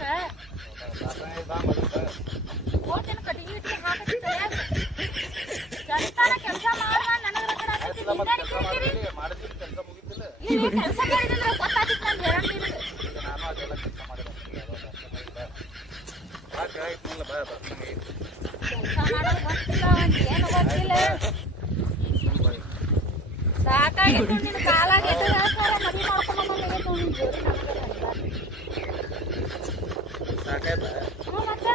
ಕಿರ್ಕಿರ ನಿನಗ ಬಾರ್ಸಂಗ ಬಾ ಮೊದಲು ಹೋಗ್ತೇನ ಕಟ್ಟಿಗೆ ಇಟ್ಟು ಹಾಕಿ ತಲ್ಯಾಗ ಚಂತಾನ ಕೆಲಸ ಮಾಡುವ ನನಗ ರಗಡ ಆಗೈತಿ ಆಯ್ತಲ್ಲ ಮತ್ತೆ ನಿಂಗೇನ್ ಕೆಲಸ ಕಿರ್ಕಿರಿ ಮಾಡಿದ್ರಿ ಮಾಡಿದ್ರಿ ಕೆಲಸ ಮುಗಿತಿಲ್ಲ ಇಲ್ಲಿ ಕೆಲಸ ಮಾಡಿದ್ರೆ ಗೊತ್ತಾಗಿತ್ತು ನಾನು ಹೇಳಂಗ್ ನಿನಗ ಈಗ ನಾನು ಅದೆಲ್ಲ ಕೆಲಸ ಮಾಡಿದೆ ಬಾ ಕೇಳಾಯ್ತಿಲ್ಲ ಬಾ ಬಾರ್ಸಂಗ ಕೆಲಸ ಮಾಡೋದು ಗೊತ್ತಿಲ್ಲ ಅಂತ ಏನು ಗೊತ್ತಿಲ್ಲ ಸಾಕಾಗಿತ್ತು ನಿನ್ನ ಕಾಲಾಗಿತ್ತು ಹೇಳ್ತಾರ ಮದುವೆ ಮಾಡ್ಕೊಂಡ್ ಬಂದಾಗೈತು ನಿನ್ ಜೋಡಿ ಸಾಕಾಯ್ತ ಹ್ಞೂ ಮತ್ತೆ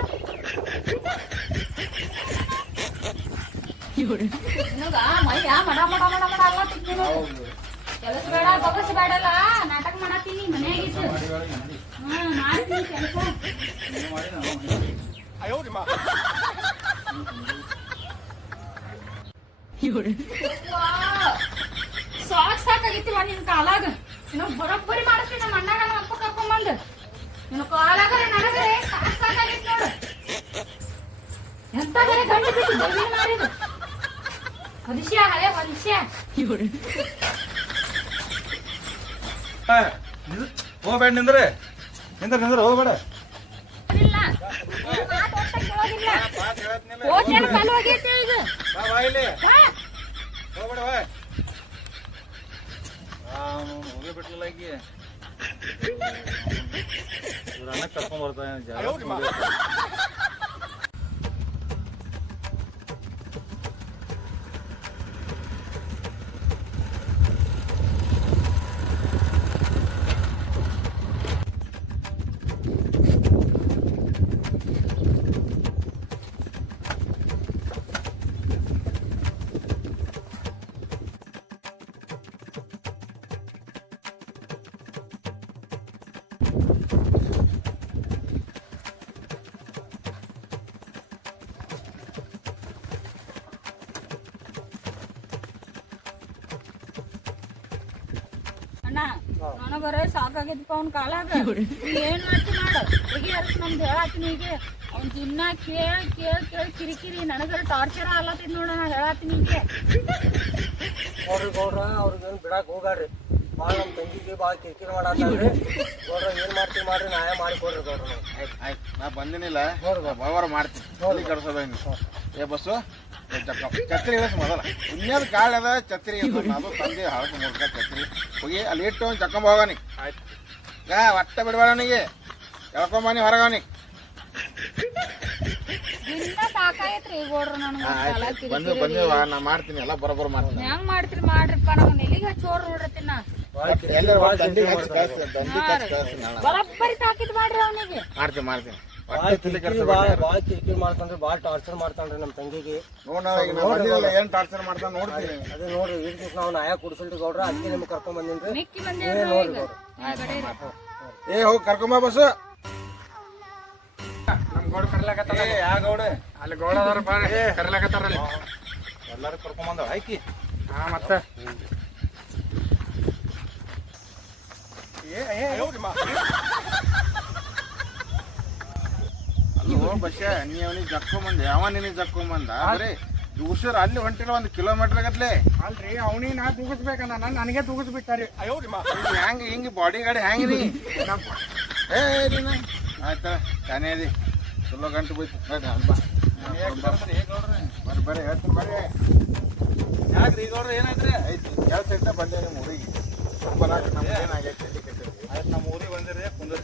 ನೀನು ಕೆಲಸ ಬೇಡ ಬಗಸ್ ಬೇಡಲ್ಲ. ನಾಟಕ ಮಾಡತ್ತೀನಿ ಮಾಡ್ತೀನಿ ಕೆಲಸ. ಸಾಕ್ ಸಾಕಾಗಿತ್ತಿವ ನಿನ್ ಕಾಲಾಗ? ಇನ್ನು ಬರೋಬ್ಬರಿ ಮಾಡಿಸ್ತೀನಿ ನಮ್ಮ ಅಣ್ಣಗ ನಮ್ಮ ಅಪ್ಪ ಕರ್ಕೊಂಬಂದು. ನಿನ್ನ ಕಾಲಾಗ ನನಗರೆ ಸಾಕ್ ಸಾಕಾಗಿತ್ತು ನೋಡು. ಎಂತ ಬೇರೆ ಗಂಡು ಬಿಟ್ಟು ಜಲ್ದಿ ಮಾಡಿದು ಹೊದಿಸ್ಯ ಹಳೆ ಹೊದಿಸ್ಯ ಹೋಗ್ಬೇಡ ನಿಂದ್ರೆ. ನಿಂದ್ರೆ ನಿಂದ್ರೆ ಹೋಗ್ಬೇಡ. ಇಲ್ಲ. ನಿನ್ ಸಾಕಾಗಿದ್ದಪ್ಪ ಅವ್ನ ಕಾಲಾಗ. ಏನ್ ಮಾಡ್ತಿ ಮಾಡು. ಈಗ ಅರ್ಸ್ ನಮ್ದು ಹೇಳತ್ತೀನಿ ಈಗ. ಅವ್ನ್ ದಿನ ಕೇಳ್ ಕೇಳ್ ಕೇಳ್ ಕಿರಿಕಿರಿ. ನನಗರ ಟಾರ್ಚರ್ ಆಲತ್ತಿದ್ ನೋಡ ನಾ ಹೇಳತ್ತೀನಿ ಈಗ. ನೋಡ್ರಿ ಗೌಡ್ರ ಅವ್ರಿಗೇನು ಬಿಡಾಕ್ ಹೋಗ್ಯಾಡ್ರಿ ಭಾಳ ನಮ್ಮ ತಂಗಿಗೆ ಭಾಳ ಕಿರಿಕಿರಿ ಮಾಡತ್ತಾಳ್ರಿ ಗೌಡ್ರ ಏನ್ ಮಾಡ್ತೀವಿ ಮಾಡ್ರಿ ನ್ಯಾಯ ಮಾಡಿ ಕೊಡ್ರಿ ಗೌಡ್ರ. ಆಯ್ತು ಆಯ್ತು. ನಾ ಬಂದಿನಿಲ್ಲ. ವ್ಯವಹಾರ ಮಾಡ್ತೀನಿ. ಕೆಡ್ಸೋದ ಏ ಬಸ್ಸು ಛತ್ರಿ ಇಳಿಸ್ ಮೊದಲ ಪುಣ್ಯದ ಕಾಳು ಅದ ಛತ್ರಿ ಇಳಿಸ್ ಅದು ತಂದೆ ಹಳಕ ಮುಡ್ಕ ಛತ್ರಿ ಹೋಗಿ ಅಲ್ಲಿ ಇಟ್ಟು ಒಂದು ಚಕ್ಕೊಂಬ ಹೋಗನಿ ಆಯ್ತು ಗಾ ಒಟ್ಟ ಬಿಡಬೇಡ ಅವನಿಗೆ ಎಳ್ಕೊಂಬನಿ ಹೊರಗವನಿ ನನಗ ಬಂದು ಬಂದು ನಾ ಮಾಡ್ತೀನಿ ಎಲ್ಲ ಬರೋಬ್ಬರ ಮಾಡ್ತೀನಿ ಹೆಂಗ್ ಮಾಡ್ತೀರಿ ಮಾಡ್ರಿಪ್ಪ ನಮ್ಗೆ ಎಲ್ಲಿಗೆ ಚೋರ್ ನೋಡ್ರತಿನ ಮಾಡ್ತೀನಿ ಮಾಡ್ತೀನಿ ಭಾಳ ಕಿರಿಕಿರಿ ಮಾಡ್ತಾನ್ರಿ ಭಾಳ ಟಾರ್ಚರ್ ಮಾಡ್ತಾನ್ರಿ ನಮ್ಮ ತಂಗಿಗೆ. ಏನ್ ಟಾರ್ಚರ್ ಮಾಡ್ತಾನೆ ನೋಡ್ತೀನಿ. ಅದೇ ನೋಡ್ರಿ ಈಗ ದಿವ್ಸ ನಾವು ನ್ಯಾಯ ಕೊಡಿಸಲ್ರಿ ಗೌಡ್ರ ಅದಕ್ಕೆ ನಿಮ್ಗೆ ಕರ್ಕೊಂಡ್ ಬಂದಿನ್ರಿ. ನೋಡ್ರಿ ಈಗ? ಗೌಡ್ರ ಏ ಹೋಗಿ ಕರ್ಕೊಂಬ ಬಸ್ಸು. ನಮ್ ಗೌಡ ಕರ್ಲಾಕತ್ತಾರ ಏ ಯಾ ಗೌಡ? ಅಲ್ಲಿ ಗೌಡ ಅದಾರ ಬಾರಿ ಕರ್ಲಾಕತ್ತಾರಲ್ಲಿ ಎಲ್ಲಾರು ಕರ್ಕೊಂಬಂದ ಬಂದವ ಆಯ್ಕಿ. ಹಾ ಮತ್ತೆ. ಏ ಏ ಬಸ್ಸ ನೀ ಅವನಿಗೆ ಜಕ್ಕೊಂಬಂದೆ ಯಾವ ನಿನಗೆ ಜಕ್ಕೊಂಬಂದ ಬರೀ ದೂಸರ್ ಅಲ್ಲಿ ಹೊಂಟಿಲ್ಲ ಒಂದು ಕಿಲೋಮೀಟರ್ ಆಗತ್ಲೆ ಅಲ್ರಿ ಅವನಿ ನಾ ತೂಗಿಸ್ಬೇಕಂದ ನಾನು ನನಗೆ ತೂಗಿಸ್ಬಿಟ್ಟಾರಿ. ಹೆಂಗ ಹಿಂಗ ಬಾಡಿ ಗಾಡಿ ಹೆಂಗಿದಿ ಏ ಆಯ್ತಾ ತಾನೇ ಅದಿ. ಚಲೋ ಗಂಟು ಬೈತು. ಬರ್ರಿ. ಬರ್ರಿ ಬರ್ರಿ ಹೇಳ್ತೀನಿ ಬರ್ರಿ. ಯಾಕ್ರಿ ಈಗ ನೋಡ್ರಿ ಏನಾಯ್ತ್ರಿ? ಐತಿ ಕೆಲಸ ಇದ್ದ ಬಂದೆ ನಿಮ್ಮ ಊರಿಗೆ. ಬರಾಕ ನಮ್ಗೆ ಏನಾಗೈತೆ ಆಯ್ತು ನಮ್ಮ ಊರಿಗೆ ಬಂದಿರಿ ಕುಂದ್ರಿ.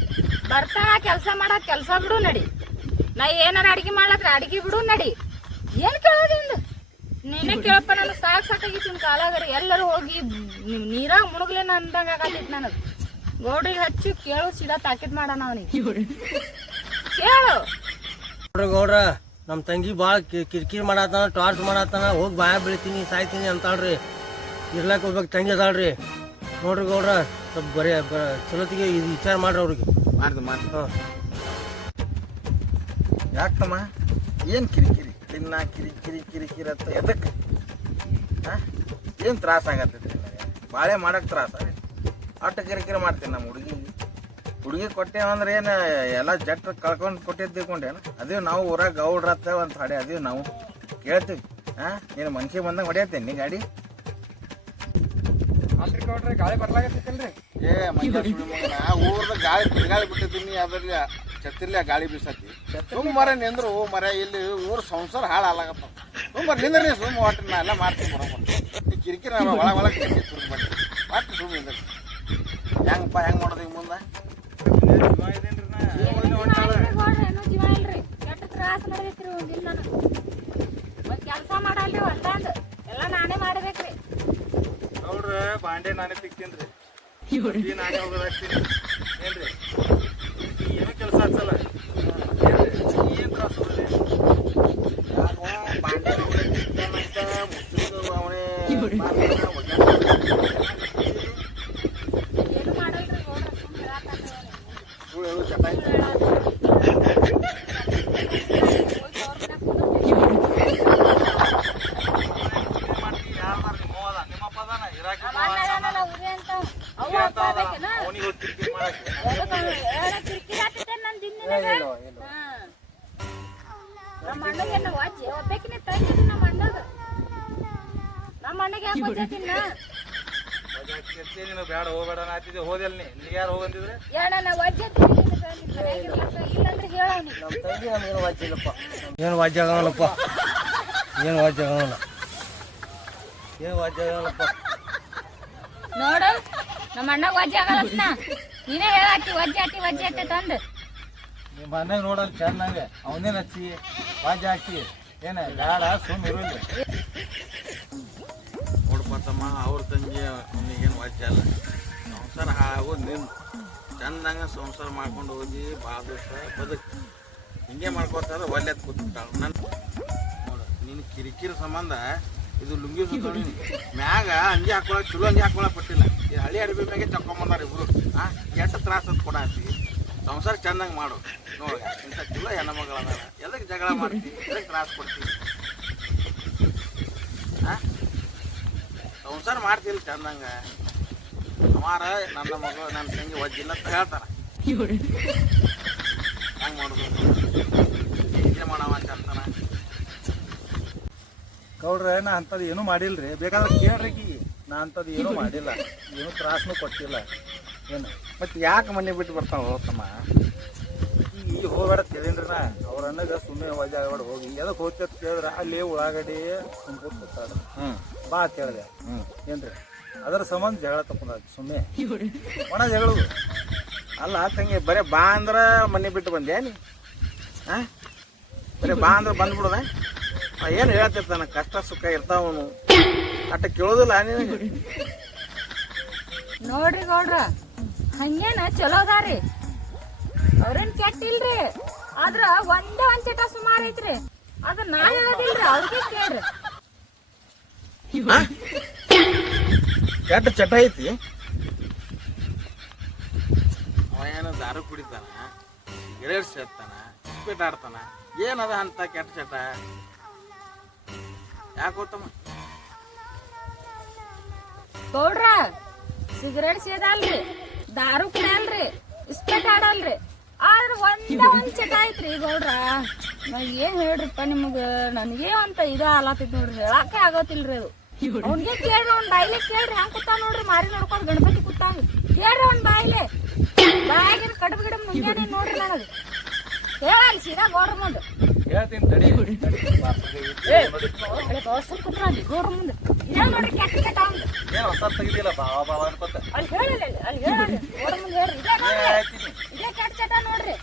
ಬರ್ತಾನ ಕೆಲಸ ಮಾಡಕ್ ಕೆಲಸ ಬಿಡು ನಡಿ. ನಾ ಏನಾರ ಅಡಿಗೆ ಮಾಡ್ಲತ್ರ ಅಡಿಗೆ ಬಿಡು ನಡಿ. ಏನ್ ಕೇಳೋದಿಂದ ನೀನೇ ಕೇಳಪ್ಪ ನನಗೆ ಸಾಕ್ ಸಾಕಾಗಿತ್ತು ನಿಮ್ ಕಾಲಾಗರಿ. ಎಲ್ಲರೂ ಹೋಗಿ ನೀರಾಗ ಮುಳುಗ್ಲೇನ ಅಂದಂಗ ಆಗತ್ತಿತ್ತು ನನಗೆ. ಗೌಡಿಗೆ ಹಚ್ಚಿ ಕೇಳು, ಸೀದಾ ತಾಕಿದ್ ಮಾಡೋಣ ಅವನಿಗೆ. ಕೇಳು. ನೋಡ್ರಿ ಗೌಡ್ರ ನಮ್ಮ ತಂಗಿ ಭಾಳ ಕಿರಿಕಿರಿ ಮಾಡತ್ತಾನ ಟಾರ್ಚ್ ಮಾಡತ್ತಾನ ಹೋಗಿ ಬಾಯ ಬೀಳ್ತೀನಿ, ಸಾಯ್ತೀನಿ ಅಂತಾಳ್ರಿ. ಇರ್ಲಾಕ ಹೋಗ್ಬೇಕು ತಂಗಿ ಅದಾಳ್ರಿ. ನೋಡ್ರಿ ಗೌಡ್ರ, ಸ್ವಲ್ಪ ಬರೀ ಚಲೋತಿಗೆ ಇದು ವಿಚಾರ ಮಾಡ್ರಿ ಅವ್ರಿಗೆ. ಮಾಡ್ದು ಹಾಂ. ಯಾಕಮ್ಮ? ಏನು ಕಿರಿಕಿರಿ? ತಿನ್ನ ಕಿರಿ ಕಿರಿ ಕಿರಿ ಕಿರಿ ಅಂತ ಎದಕ್ಕೆ ಏನು ತ್ರಾಸ ಆಗತ್ತೈತಿ ಬಾಳೆ ಮಾಡಕ್ಕೆ ತ್ರಾಸ? ಅಷ್ಟು ಕಿರಿಕಿರಿ ಮಾಡ್ತೀನಿ ನಮ್ಮ ಹುಡುಗಿ. ಹುಡುಗಿ ಕೊಟ್ಟೇವಂದ್ರೆ ಏನು, ಎಲ್ಲ ಜಟ್ ಕಳ್ಕೊಂಡು ಕೊಟ್ಟಿದ್ದು ತಿಳ್ಕೊಂಡೇನು? ಅದೇ ನಾವು ಊರಾಗ ಗೌಡ್ರತ್ತ ಅಂತ ಹಾಡೆ ಅದೇ ನಾವು. ಕೇಳ್ತೀವಿ ಹಾಂ? ನೀನು ಮನ್ಸಿಗೆ ಬಂದಂಗೆ ಹೊಡೆಯತ್ತೇನೆ. ನೀ ಗಾಡಿ? ಅಲ್ರಿ ಗೌಡ್ರಿ, ಗಾಳಿ ಏ ಊರ್ದ ಗಾಳಿ ಬಿರುಗಾಳಿ ಬಿಟ್ಟಿದ್ದೀನಿ ಅದ್ರಲ್ಲಿ ಛತ್ತಿರ್ಲಿ ಗಾಳಿ ಬೀಸತಿ ಮರ ನಿಂದ್ರು, ಮರ ಇಲ್ಲಿ ಊರ ಸಂಸಾರ ಹಾಳು ಹಾಳಾಗತ್ತ ಸುಮ್ಮ ನಿಂದ್ರಿ ನೀ ಸುಮ್ಮ ಒಟ್ಟು ನಾ ಎಲ್ಲ ಮಾಡ್ತೀನಿ ಬರೋಬರ್ ನೀ ಕಿರಿಕಿರಿ ಒಳ ಒಳಗೆ ಕಿರಿಕಿರಿ ತುರ್ದು ಬನ್ನಿ ಒಟ್ಟು ಹೆಂಗಪ್ಪ ಹೆಂಗ್ ಮಾಡೋದು ಈಗ ಮುಂದೆ? ಕೆಲಸ ಮಾಡಲ್ರಿ ಒಂದಂದ್ ಎಲ್ಲ ನಾನೇ ಮಾಡ್ಬೇಕ್ರಿ ನೋಡ್ರ ಬಾಂಡೆ ನಾನೇ ತಿಕ್ತೀನ್ರಿ ಈ ನಾನೇ ಹೋಗೋದು ಹಾಕ್ತೀನಿ? ಏನ್ರಿ? ಈ ಏನೋ ಕೆಲಸ ಹಚ್ಚಲ್ಲ. ಏನ್ರಿ? ಏನ್ ತ್ರಾಸ ಅವ್ರಿಗೆ? ಬಾಂಡೆ ಮುಚ್ಚಿದ್ದು ಅವನೇ. ನೀನು ಬೇಡ ಹೋಗ್ಬೇಡ ನಾತಿದ್ದೆ ಹೋದೆಲ್ ನೀ? ನೀ ಯಾರು ಹೋಗಂದಿದ್ರೆ ಏನ ನಾ ವಜ್ಜಾತೀನಿ ಇಲ್ಲಂದ್ರೆ ಹೇಳವ್ನಿ ನಮ್ಮ ತಂಗಿ ನಮ್ಗೇನು ವಾಜ್ಯ ಇಲ್ಲಪ್ಪ. ಏನು ವಾಜ್ಯ ಆಗಲ್ಲಪ್ಪ ಏನು ವಾಜ್ಯ ಆಗಲ್ಲ ಏನು ವಾಜ್ಯ ಆಗಲ್ಲಪ್ಪ ನೋಡು ನಮ್ಮ ಅಣ್ಣ ವಾಜ್ಯ ಆಗಲ್ಲ ನೀನೇ ಹೇಳಾಕಿ ವಜ್ಜೆ ಹಾಕಿ ವಜ್ಜೆ ಹಾಕಿ ತಂದು. ನಿಮ್ಮ ಮನೆಗೆ ನೋಡಲ್ಲ ಚೆನ್ನಾಗೆ ಅವನೇನ್ ಹಚ್ಚಿ? ವಾಜ್ಯ ಹಾಕಿ. ಏನ ಬೇಡ ಸುಮ್ ಇರುಲ್ಲ ನೋಡ್ಬಾರ್ದಮ್ಮ ಅವ್ರ ತಂಗಿ ಅಲ್ಲ ಸಂಸಾರ ಹಾಳಾಗೋದು ನಿಮ್ಮ ಚಂದಂಗ ಸಂಸಾರ ಮಾಡ್ಕೊಂಡು ಹೋಗಿ ಭಾಳ ದಿವಸ ಬದುಕು. ಹಿಂಗೆ ಮಾಡ್ಕೊತಾರ ಒಳ್ಳೆ ಕೂತಾಳ ನನ್ನ ನೋಡು ನಿನ್ನ ಕಿರಿಕಿರಿ ಸಂಬಂಧ ಇದು ಲುಂಗಿ ಸುತ್ತ ಮ್ಯಾಗ ಹಂಗೆ ಹಾಕೊಳಕ್ ಚಲೋ ಅಂಗಿ ಹಾಕೊಳಕ್ ಪಟ್ಟಿಲ್ಲ ಈ ಹಳಿ ಅಡಿಬೆ ಮ್ಯಾಗೆ ತಕೊಂಬಂದಾರ ಇಬ್ಬರು ಆ ಕೆಟ್ಟ ತ್ರಾಸ ಅಂತ ಕೊಡಾತಿ ಸಂಸಾರ ಚಂದಂಗೆ ಮಾಡು. ನೋಡ, ಇಂಥ ಚಲೋ ಹೆಣ್ಣು ಮಗಳ ಅದಾರ. ಎದಕ್ಕೆ ಜಗಳ ಮಾಡ್ತಿ? ಎದಕ್ಕೆ ತ್ರಾಸ ಕೊಡ್ತೀವಿ ಹಾಂ ಸಂಸಾರ ಮಾಡ್ತೀನಿ ಚಂದಂಗ. ಅವಾರ ನನ್ನ ಮಗಳು ನನ್ನ ತಂಗಿ ಒಜ್ಜಿಲ್ಲ ಅಂತ ಹೇಳ್ತಾರೆ. ಹೆಂಗ್ ಮಾಡುದು ಇದೇ ಮಾಡವ ಚಂತನ ಗೌಡ್ರ ನಾ ಅಂಥದ್ದು ಏನೂ ಮಾಡಿಲ್ರಿ. ಬೇಕಾದ್ರೆ ಕೇಳ್ರಿ. ನಾ ಅಂಥದ್ದು ಏನೂ ಮಾಡಿಲ್ಲ. ಏನು ತ್ರಾಸನೂ ಕೊಟ್ಟಿಲ್ಲ. ಏನು? ಮತ್ತೆ ಯಾಕೆ ಮನೆ ಬಿಟ್ಟು ಬರ್ತಾವ ಹೋಗ್ತಮ್ಮ ಈಗ ಈಗ ಹೋಗ್ಬೇಡ ತಿಳಿನ್ರಿ ನಾ. ಅವ್ರ ಅನ್ನಗ ಸುಮ್ಮನೆ ವಜಾ ಆಗ್ಬೇಡ ಹೋಗಿ ಎದಕ್ಕೆ ಹೋಗ್ತಿ ಅಂತ ಕೇಳಿದ್ರ ಅಲ್ಲಿ ಉಳ್ಳಾಗಡ್ಡಿ ಕೂತಾರ. ಹ್ಮ್. ಬಾ ಅಂತ ಹೇಳಿದೆ ಹ್ಮ್. ಏನ್ರಿ? ಅದರ ಸಂಬಂಧ ಜಗಳ ತಕೊಂಡ ಸುಮ್ಮನೆ ಒಣ ಜಗಳ ಅಲ್ಲ ತಂಗಿ ಬರೇ ಬಾ ಅಂದ್ರ ಮನೆ ಬಿಟ್ಟು ಬಂದೆ ನೀ. ಆ? ಬರೇ ಬಾ ಅಂದ್ರ ಬಂದ್ಬಿಡದ? ಏನು ಹೇಳ್ತಿರ್ತಾನ ಕಷ್ಟ ಸುಖ ಇರ್ತಾವನು ಅಟ್ಟ ಕೇಳೋದಿಲ್ಲ ನೀನು ನೋಡ್ರಿ ಗೌಡ್ರ ಹಂಗೇನ ಚಲೋ ಅದಾರಿ ಅವ್ರೇನ್ ಕೆಟ್ಟಿಲ್ರಿ. ಆದ್ರ ಒಂದೇ ಒಂದ್ ಚಟ ಸುಮಾರು ಐತ್ರಿ. ಅದ ನಾ ಹೇಳೋದಿಲ್ರಿ ಅವ್ರಿಗೆ ಕೇಳ್ರಿ. ಕೆಟ್ಟ ಚಟ ಐತಿ. ಅವ ಏನು ದಾರು ಕುಡಿತಾನ ಗಿರೇಡ್ ಸೇರ್ತಾನ ಕ್ರಿಕೆಟ್ ಆಡ್ತಾನ ಏನದ ಅಂತ ಕೆಟ್ಟ ಚಟ? ಯಾಕೋತಮ್ಮ ಗೌಡ್ರ ಸಿಗರೇಟ್ ಸೇದಲ್ರಿ ದಾರು ಕುಡಿಯಲ್ರಿ ಇಸ್ಪೆಟ್ ಆಡಲ್ರಿ. ಆದ್ರ ಒಂದ ಒಂದ್ ಚಟ ಐತ್ರಿ ಗೌಡ್ರ. ನಾ ಏನ್ ಹೇಳ್ರಿಪ್ಪ ನಿಮಗ ನನಗೆ ಅಂತ ಇದು ಆಲತ್ತೈತಿ ನೋಡ್ರಿ ಹೇಳಾಕೆ ಆಗೋತಿಲ್ರಿ ಅದು. ಅವ್ನಿಗೆ ಕೇಳ್ರಿ ಅವ್ನ ಬಾಯಿಲೆ ಕೇಳ್ರಿ ಹಂಗೆ ಕೂತಾನ ನೋಡ್ರಿ ಮಾರಿ ನೋಡ್ಕೊಂಡು ಗಣಪತಿ ಕೂತಾನ ಕೇಳ್ರಿ ಅವ್ನ ಬಾಯಿಲೆ. ಬಾಯಾಗಿನ ಕಡಬ ಗಿಡ ಮುಂಜಾನೆ ನೋಡ್ರಿ ನನಗೆ? ಹೇಳಲ್ಲ ಸೀದಾ ಗೌಡ್ರ ಮುಂದೆ. ಹೇಳ್ತೀನಿ ತಡಿ. ಹಳೆ ಬಸ್ಸಲ್ಲಿ ಕೂತ್ರ ಅಲ್ಲಿ ಗೌಡ್ರ ಮುಂದೆ. ಇದೇ ನೋಡ್ರಿ ಕೆಟ್ಟ ಚಟ ಅವ್ನ್ದು. ಏನು ಹೊಸ ತೆಗಿದಿಲ್ಲ ಬಾವ ಬಾವ ಅನ್ಕೊತ ಅಲ್ಲಿ ಹೇಳಿಲ್ಲ ಅಲ್ಲಿ ಹೇಳಿ ಗೌಡ್ರ ಮುಂದೆ ಹೇಳ್ರಿ. ಇದೇ ನೋಡ್ರಿ. ಇದೇ ಕೆಟ್ಟ ಚಟ ನೋಡ್ರಿ.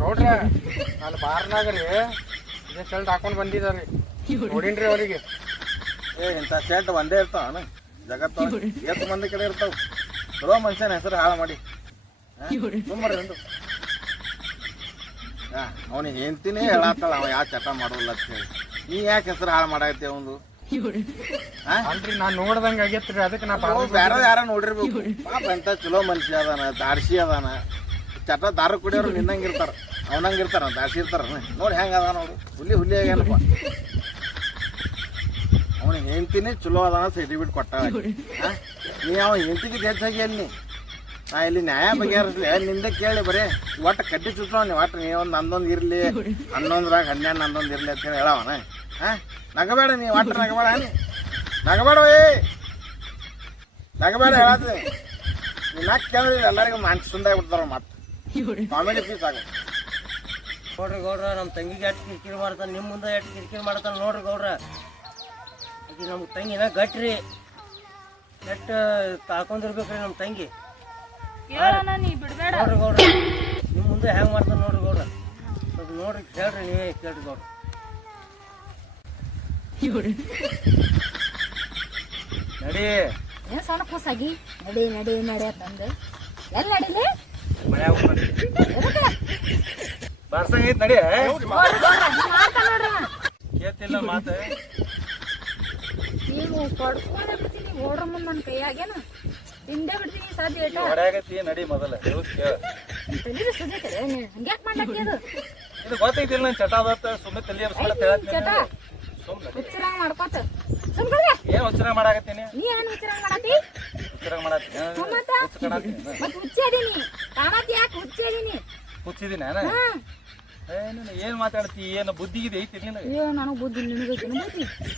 ಗೌಡ್ರ ಅಲ್ಲಿ ಬಾರ್ನಾಗ ಶರ್ಟ್ ಹಾಕೊಂಡ್ ಬಂದಿದ್ದಾನೆ. ನೋಡಿನ್ರಿ ಅವರಿಗೆ. ಏ ಇಂಥ ಶರ್ಟ್ ಒಂದೇ ಇರ್ತಾವನ ಜಗತ್ತ ಎಷ್ಟು ಮಂದಿ ಕಡೆ ಇರ್ತಾವ. ಚಲೋ ಮನುಷ್ಯನ ಹೆಸರು ಹಾಳು ಮಾಡಿ. ಸುಮ್ಮನೆ ಒಂದು. ಅವನಿಗೆ ಹೆಂಡ್ತಿನೇ ಹೇಳತ್ತಾಳ ಅವ ಯಾವ ಚಟ ಮಾಡೋಲ್ಲ ಅಂತ ಹೇಳಿ. ನೀ ಯಾಕೆ ಹೆಸರು ಹಾಳು ಮಾಡಾಯ್ತಿ ಅವನು ಅಲ್ರಿ ನಾನ್ ನೋಡ್ದಂಗ ಆಗೈತ್ರಿ ಅದಕ್ಕೆ ನಾ ಬೇರೆ ಯಾರ ನೋಡಿರ್ಬೇಕು. ಪಾಪ ಎಂತ ಚಲೋ ಮನುಷ್ಯ ಅದಾನ ದಾರ್ಸಿ ಅದಾನ. ಚಟ ದಾರ ಕುಡಿಯೋರು ನಿನ್ನಂಗ ಇರ್ತಾರ ಅವನಂಗ ಇರ್ತಾರ ದಾರ್ಸಿ ಇರ್ತಾರ. ನೋಡಿ ಹೆಂಗ ಅದಾನ ಅವ್ರು ಹುಲಿ ಹುಲಿ ಆಗ್ಯಾನಪ್ಪ. ಅವನ ಹೆಂಡ್ತಿನೇ ಚಲೋ ಅದಾನ ಸರ್ಟಿಫಿಕೇಟ್ ಕೊಟ್ಟ ನೀ ಅವ ಹೆಂಡ್ತಿಗೆ ಹೆಚ್ಚಾಗಿ ಅಲ್ಲಿ ನಾ ಇಲ್ಲಿ ನ್ಯಾಯ ಬಗೆಹರಿಸ್ಲಿ ನಿಂದೆ ಕೇಳಿ ಬರೀ. ಒಟ್ಟು ಕಟ್ಟಿ ನೀ ಒಟ್ಟು ನೀ ಒಂದು ಹನ್ನೊಂದು ಇರಲಿ ಹನ್ನೊಂದ್ರಾಗ ಹನ್ನೆರಡು ಹನ್ನೊಂದು ಇರಲಿ ಅಂತ ಹೇಳಿ ಹೇಳವನ. ಹಾಂ ನಗಬೇಡ ನೀ ಒಟ್ಟು ನಗಬೇಡ ನೀ. ನಗಬೇಡ ಏ ನಗಬೇಡ ಹೇಳಿ ನಾಲ್ಕು ಕೇಳಿದ್ರೆ ಎಲ್ಲರಿಗೂ ಮನ್ಸು ಸುಂದಾಗಿ ಬಿಡ್ತಾರ ಮತ್ತೆ ಕಾಮಿಡಿ ಪೀಸ್ ಆಗ. ನೋಡ್ರಿ ಗೌಡ್ರ ನಮ್ಮ ತಂಗಿಗೆ ಎಷ್ಟು ಕಿರಿಕಿರಿ ಮಾಡ್ತಾನೆ ನಿಮ್ಮ ಮುಂದೆ ಎಷ್ಟು ಕಿರಿಕಿರಿ ಮಾಡ್ತಾನೆ ನೋಡ್ರಿ ಗೌಡ್ರ. ಆಕಿ ನಮ್ಮ ತಂಗಿನ ಗಟ್ರಿ. ಎಷ್ಟು ಕಾಕೊಂಡಿರ್ಬೇಕ್ರಿ ನಮ್ಮ ತಂಗಿ. ನೋಡ್ರಿ ಗೌಡ್ರ ನಿಮ್ಮ ಮುಂದೆ ಹೆಂಗೆ ಮಾಡ್ತಾನೆ ನೋಡ್ರಿ ಗೌಡ್ರ. ಸ್ವಲ್ಪ ನೋಡ್ರಿ ಕೇಳ್ರಿ ನೀವೇ ಕೇಳ್ರಿ ಗೌಡ್ರ. ನಡಿ. ಏನು ಸಣ್ಣ ಕೂಸಾಗಿ? ನಡಿ ನಡಿ ನಡಿ ಅಂತಂದು. ಎಲ್ಲಿ ನಡಿಲಿ? ಮನ್ಯಾಗ. ಬಾರ್ಸಂಗ್ ಐತ್ ನಡಿ. ಕೇತಿಲ್ಲ ಮಾತ ನೀವು ಪಡ್ಸ್ಕೊಂಡೇ ಬಿಡ್ತೀನಿ ಓಡ್ರ ಮುಂದೆ ನನ್ನ ಕೈಯಾಗೇನು? ತಿಂದೇ ಬಿಡ್ತೀನಿ ಸಾಧ್ಯ ಏಟ ಹೊಡ್ಯಾಗತ್ತಿ ನಡಿ ಮೊದಲ. ತಲೆದು ಸುದೈತೆ ಹಂಗ್ಯಾಕ್ ಮಾಡ್ಲತ್ತಿ ಅದು? ಇದು ಗೊತ್ತೈತಿಲ್ಲ ನನ್ ಚಟ ಅದತ್ತ ಸುಮ್ಮನೆ ತಲೆ ಚಟ. ಸುಮ್ಮನೆ ಹುಚ್ಚರಂಗ್ ಮಾಡ್ಕೋತ. ಸುಮ್ಮನೆ ಏನ್ ಹುಚ್ಚರ ಮಾಡಾಕತ್ತೀನಿ ನೀ? ಏನ್ ಹುಚ್ಚರಂಗ್ ಮಾಡಾತಿ ಹುಚ್ಚರ ಮಾಡಾತಿ ಮತ್ತ ಹುಚ್ಚ ಕಾಣತ್ತೀನಿ ಮತ್ ಹುಚ್ಚದೀನಿ ಕಾಣತಿ ಯಾಕೆ ಹುಚ್ಚದೀನಿ ಹುಚ್ಚಿದೀನಿ ಹಾ. ಏ ನೀನು ಏನ್ ಮಾತಾಡ್ತಿ? ಏನು ಬುದ್ಧಿಗಿದೆ ಐತಿ ನಿನಗೆ? ಅಯ್ಯೋ ನನಗೆ ಬುದ್ಧಿ ನಿನಗೆ ಬುದ್ಧಿ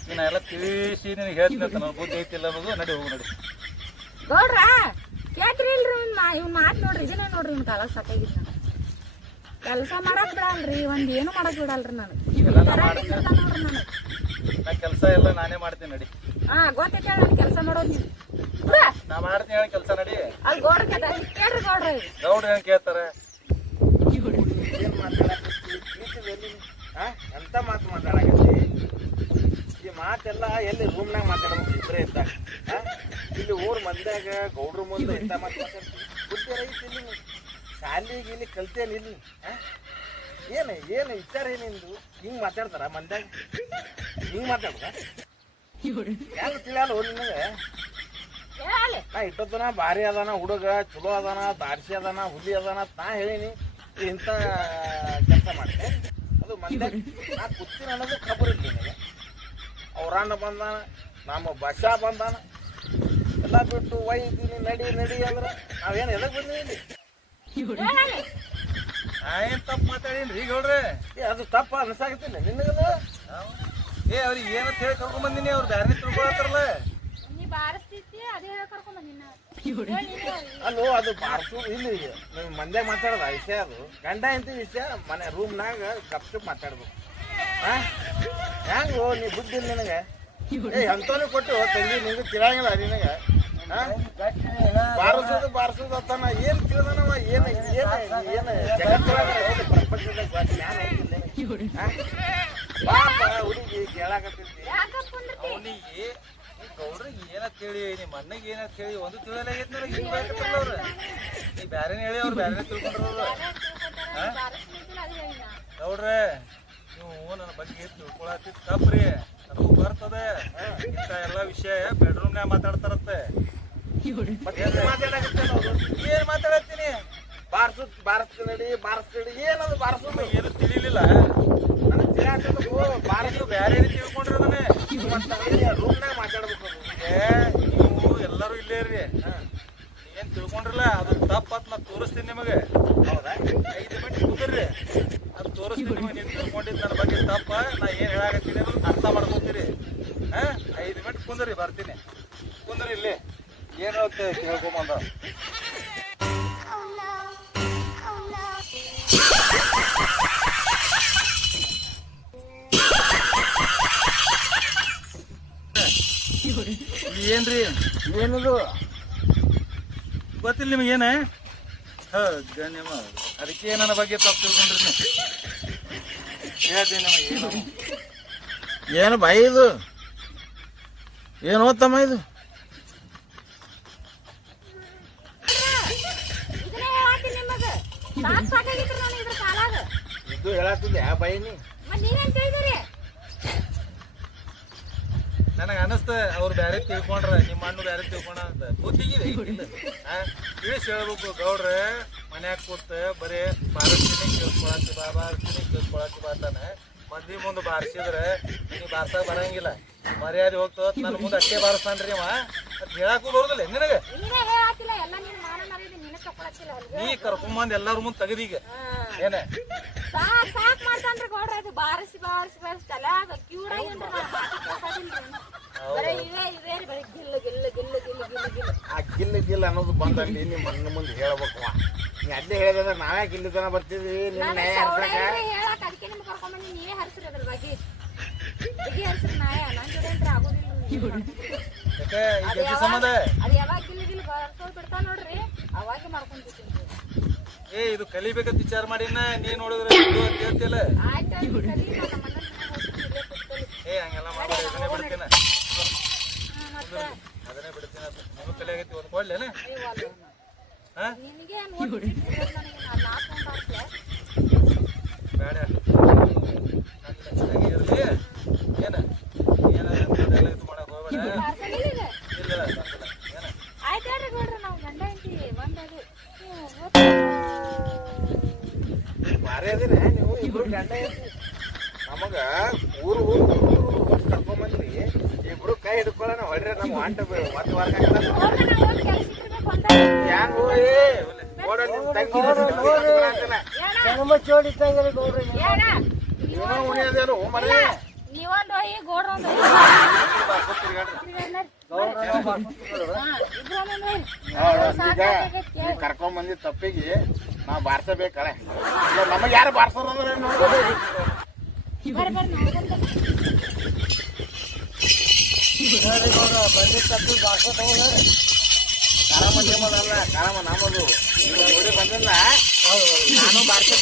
ನೀನು ಎಲ್ಲ ತಿಳಿಸಿ ನಿನಗೆ ಹೇಳ್ತೀನಿ ಅಂತ ನನಗೆ ಬುದ್ಧಿ ಐತಿಲ್ಲ ಅನ್ನೋದು ನಡಿ ಹೋಗು ನಡಿ. ಗೌಡ್ರ ಕೇಳ್ರಿ ಇಲ್ರಿ ಇವ್ನ ಮಾ ಇವ್ನ ಮಾತು ನೋಡ್ರಿ ಇದನ್ನ ನೋಡ್ರಿ ಇವ್ನ ಕಾಲ ಸಾಕಾಗಿತ್ತು ನಾನು ಕೆಲಸ ಮಾಡಕ್ ಬಿಡಲ್ರಿ ಒಂದ್ ಏನು ಮಾಡಕ್ ಬಿಡಲ್ರಿ ನಾನು ನಾ ನನಗೆ. ಕೆಲಸ ಎಲ್ಲ ನಾನೇ ಮಾಡ್ತೀನಿ ನಡಿ. ಹಾ ಗೊತ್ತೈತೆ ಹೇಳಿ ಕೆಲಸ ಮಾಡೋದು ನೀವು ನಾ ಮಾಡ್ತೀನಿ ಹೇಳಿ ಕೆಲಸ ನಡಿ. ಅಲ್ಲಿ ಗೌಡ್ರ ಕೇಳಿರಿ ಗೌಡ್ರಿ. ಗೌಡ್ರು ಏನ್ ಕೇಳ್ತಾರೆ? ಎಂಥ ಮಾತು ಮಾತಾಡಕತ್ತಿ ಈ ಮಾತೆಲ್ಲ ಎಲ್ಲಿ ರೂಮ್ನಾಗ ಮಾತಾಡಬೇಕು? ಇಬ್ಬರೇ ಇದ್ದಾಗ ಇಲ್ಲಿ ಊರ್ ಮಂದ್ಯಾಗ ಗೌಡ್ರ ಮುಂದೆ ಎಂಥ ಮಾತು ಮಾತಾಡ್ತೀವಿ ಬುದ್ಧಿ ಐತಿ ಇಲ್ಲಿ ಶಾಲಿ ಗೀಲಿ ಕಲ್ತೇನಿ ಇಲ್ಲಿ? ಏನು ಏನು ವಿಚಾರ ಏನಿಂದು ಹಿಂಗೆ ಮಾತಾಡ್ತಾರ ಮಂದ್ಯಾಗ? ಹಿಂಗೆ ಮಾತಾಡ್ದ? ಯಾರು ತಿಳಿಯಲ್ಲ ನಿನಗೆ? ನಾ ಇಟ್ಟೊತ್ತನ ಭಾರಿ ಅದಾನ ಹುಡುಗ ಚಲೋ ಅದಾನ ದಾರ್ಸಿ ಅದಾನ ಹುಲಿ ಅದಾನ ನಾ ಹೇಳೀನಿ. ಇಂಥ ಕೆಲಸ ಮಾಡ್ತೆ ಮಂದೆ ನಾ ಕುತ್ತಿನ ಅನ್ನೋದು ಖಬರ್ ಇಲ್ಲ ನಿನಗೆ. ಅವ್ರಣ್ಣ ಬಂದಾನ ನಮ್ಮ ಬಸ ಬಂದಾನ. ಎಲ್ಲ ಬಿಟ್ಟು ಒಯ್ದೀನಿ ನಡಿ ನಡಿ ಅಂದ್ರೆ ನಾವೇನು ಎದಕ್ಕೆ ಬಂದೀವಿ ಹೇಳಿ ನಾ ಏನ್ ತಪ್ಪು ಮಾತಾಡೀನ್ರಿ ಹೇಳ್ರಿ? ಏ ಅದು ತಪ್ಪ ಅನ್ಸಾಗತ್ತೀನಿ ನಿನ್ನಗಲ್ಲ ಏ ಅವ್ರಿಗೆ ಏನಂತ ಹೇಳಿ ಕರ್ಕೊಂಡ್ ಬಂದಿನಿ ಅವ್ರು ದಾರಿ ತಿಳ್ಕೊಳತ್ತಾರಲ್ಲ ನೀ ಅಲ್ಲೋ ಅದು ಬಾರ್ಸು ಇಲ್ಲಿ ನೀವು ಮಂದೆ ಮಾತಾಡೋದು ವಿಷಯ ಅದು. ಗಂಡ ಎಂತ ವಿಷಯ ಮನೆ ರೂಮ್ನಾಗ ಗಪ್ಚುಪ್ ಮಾತಾಡ್ಬೇಕು. ಹಾ ಹೆಂಗೋ ನೀ ಬುದ್ಧಿ ಇಲ್ಲ ನಿನಗೆ. ಏ ಎಂತವನು ಕೊಟ್ಟು ತಂಗಿ ನಿಂಗೆ ತಿಳಂಗಿಲ್ಲ ನಿನಗೆ. ಬಾರಿಸೋದು ಬಾರಿಸೋದು ಅತ್ತಾನ ಏನು ತಿಳಿದನವ ಏನು ಏನು ಏನು ಜಗತ್ತೊಳಗ ಪ್ರಪಂಚದಾಗ ಜ್ಞಾನ ಐತಿಲ್ಲ ಹುಡುಗಿ ಕೇಳಾಕತ್ತಿದ್ದಿ. ಅವನಿಗೆ ಗೌಡ್ರಿಗೆ ಏನ ಕೇಳಿ? ನಿಮ್ಮ ಅಣ್ಣಗೆ ಏನ ಕೇಳಿ? ಒಂದು ತಿಳಿಯಲಾಗೈತಿ ನನಗೆ ಹಿಂಗ್ ಬೇಕತ್ತಲ್ಲ ಅವ್ರು ನೀ ಬ್ಯಾರೇನೆ ಹೇಳಿ ಅವ್ರು ಬ್ಯಾರೇನೆ ತಿಳ್ಕೊಂಡ್ರು ಅವ್ರು ಗೌಡ್ರೆ ನೀವು ನನ್ನ ಬಗ್ಗೆ ತಿಳ್ಕೊಳತ್ತಿದ್ ತಪ್ಪ್ರಿ. ನನಗೂ ಬರ್ತದೆ. ಇಂಥ ಎಲ್ಲ ವಿಷಯ ಬೆಡ್ರೂಮ್ನ್ಯಾಗ ಮಾತಾಡ್ತಾರತ್ತೆ. ಏನು ಮಾತಾಡತ್ತೀನಿ? ಬಾರ್ಸು ಬಾರಿಸ್ತೀನಿ ಬಾರಿಸ್ತೀನಿ ಏನದು ಬಾರಿಸೋದು ಏನು ತಿಳಿಲಿಲ್ಲ. ನನಗೆ ಬಾರಿಸು ಬ್ಯಾರೆ ತಿಳ್ಕೊಂಡ್ರಿ ರೂಮ್ನಾಗ ಮಾತಾಡ್ಬೇಕು ಅದು. ಏ ನೀವು ಎಲ್ಲರೂ ಇಲ್ಲೇ ಇರ್ರಿ ಏನ್ ತಿಳ್ಕೊಂಡ್ರಲ್ಲ ಅದು ತಪ್ಪತ್ ನಾ ತೋರಿಸ್ತೀನಿ ನಿಮಗೆ. ಹೌದಾ? ಐದು ಮಿನಿಟ್ ಕುಂದ್ರಿ ಅದು ತೋರಿಸ್ತೀನಿ ನಿಮಗೆ ನೀವು ತಿಳ್ಕೊಂಡಿದ್ದು ನನ್ನ ಬಗ್ಗೆ ತಪ್ಪ. ನಾ ಏನು ಹೇಳಾಕತ್ತೀನಿ ಅರ್ಥ ಮಾಡ್ಕೊತೀರಿ. ಹಾ? ಐದು ಮಿನಿಟ್ ಕುಂದ್ರಿ ಬರ್ತೀನಿ. ಕುಂದ್ರಿ ಇಲ್ಲಿ. ಏನು ಅಂತ ಕೇಳ್ಕೊಂಬಂದ ಏನ್ರಿ? ಏನದು? ಗೊತ್ತಿಲ್ಲ ನಿಮಗೇನ? ಗಣ್ಯಮ ಅದಕ್ಕೆ ನನ್ನ ಬಗ್ಗೆ ತಪ್ಪು ತಿಳ್ಕೊಂಡ್ರಿ ನೀವು? ಹೇಳ್ತೀನಿ ನಿಮಗೆ ಏನು? ಏನು ಬಾಯಿ ಇದು? ಏನು ಓದ್ತಮ್ಮ ಇದು? ಇದು ಹೇಳತ್ತಿದ್ದೆ ಆ ನೀವೇನ್ ತಿಳಿದಿರಿ ನನಗೆ ಅನಸ್ತ ಅವ್ರು ಬ್ಯಾರೆ ತಿಳ್ಕೊಂಡ್ರ ನಿಮ್ಮ ಅಣ್ಣ ಬ್ಯಾರೆ ತಿಳ್ಕೊಂಡ ಅಂತ. ಬುದ್ಧಿಗಿದೆ ತಿಳಿಸಿ ಹೇಳ್ಬೇಕು, ಗೌಡ್ರ, ಮನ್ಯಾಗ ಕೂತ ಬರೀ ಬಾರಿಸ್ತೀನಿ ಕೇಳ್ಕೊಳತ್ತಿ ಬಾ ಬಾರಿಸ್ತೀನಿ ಕೇಳ್ಕೊಳತ್ತಿ ಬಾ ಮಂದಿ ಮುಂದೆ ಬಾರಿಸಿದ್ರೆ ನೀ ಬಾರ್ಸಾಗ ಬರಂಗಿಲ್ಲ. ಮರ್ಯಾದೆ ಹೋಗ್ತದ ನನ್ನ ಮುಂದೆ ಅಷ್ಟೇ ಬಾರಿಸ್ತಾನ್ರಿ ಅವ. ಅದ್ ಹೇಳಕ್ಕೂ ಬರುದಿಲ್ಲ ನಿನಗೆ. ನೀ ಕರ್ಕೊಂಬಂದ್ ಎಲ್ಲಾರ ಮುಂದ್ ತೆಗದೀಗ ಏನ? ಸಾಕ್ ಸಾಕ್ ಮಾಡ್ತಾನ್ರಿ ಗೌಡ್ರ ಇದು ಬಾರಿಸಿ ಬಾರಿಸಿ ಬಾರಿಸಿ ತಲ್ಯಾಗ ಕ್ಯೂಡಾಗಿನ್ರಿ ನಾ ಬರೀ ಇವೇ ಇವೇ ರೀ ಬರೀ ಗಿಲ್ಲ ಗಿಲ್ಲು ಗಿಲ್ಲು ಗಿಲ್ಲು ಗಿಲ್ಲು ಗಿಲ್ಲು. ಆ ಗಿಲ್ಲ ಗಿಲ್ಲ ಅನ್ನೋದು ಬಂದಲ್ಲಿ ನಿಮ್ಮ ಅಣ್ಣ ಮುಂದೆ ಹೇಳ್ಬೇಕು. ನೀ ಅಡ್ಡೆ ಹೇಳಿದ್ರೆ ನಾವೇ ಗಿಲ್ಲಿ ತನ ಬರ್ತಿದ್ವಿ ನಿನ್ನ ಹೇಳಾಕ ಅದಕ್ಕೆ ನಿಮ್ಗೆ ಕರ್ಕೊಂಬಂದಿ ನೀವೇ ಹರಿಸ್ರಿ ಅದ್ರ ಬಗ್ಗೆ. ಹರ್ಸ್ರಿ ನಾಯ ಅಂದ್ರೆ ಆಗೋದಿಲ್ಲ ಅದು ಯಾವಾಗ- ಗಿಲ್ಲು ಗಿಲ್ಲು ನೋಡ್ರಿ. ಅವಾಗ ಏ ಇದು ಕಲಿಬೇಕಂತ ವಿಚಾರ ಮಾಡಿನ ನೀ ನೋಡಿದ್ರೆ ಇದು ಅಂತ ಹೇಳ್ತಿಲ್ಲ ಆಯ್ತು ಆಯ್ತು ಕಲಿ ನಮ್ಮ ಕೂತ್ಕೊಳ್ಳಿ. ಏ ಹಂಗೆಲ್ಲ ಮಾಡಿ ಅದನ್ನೇ ಬಿಡ್ತೀನ. ಅದನ್ನೇ ಬಿಡ್ತೀನಿ ನಿಮಗೆ ಕಲಿ ಆಗೈತಿ ಒಂದು ಕೊಡ್ಲೇನ ಹಾ? ನಿನಗೆ ಬೇಡ. ಏನ? ಕರ್ಕೊಂಡ್ ಬಂದಿ ತಪ್ಪಿಗೆ ನಾ ಬಾರ್ಸಬೇಕಳೆ ನಮಗ್ ಯಾರು ಬಾರ್ಸೋರ್ ಅಂದ್ರೆ ನೋಡ್ಬೋದು ಹೇಳಿದವ್ರು ಬಂದಿತ್ತದ್ದು ಭಾಷೆ ತಗೊಂಡ್ರೆ ಕಾರಮ್ಮ ನಿಮ್ಮದಲ್ಲ ಕಾರಮ್ಮ ಬಂದಿಲ್ಲ ನಾನು ಭಾಷೆ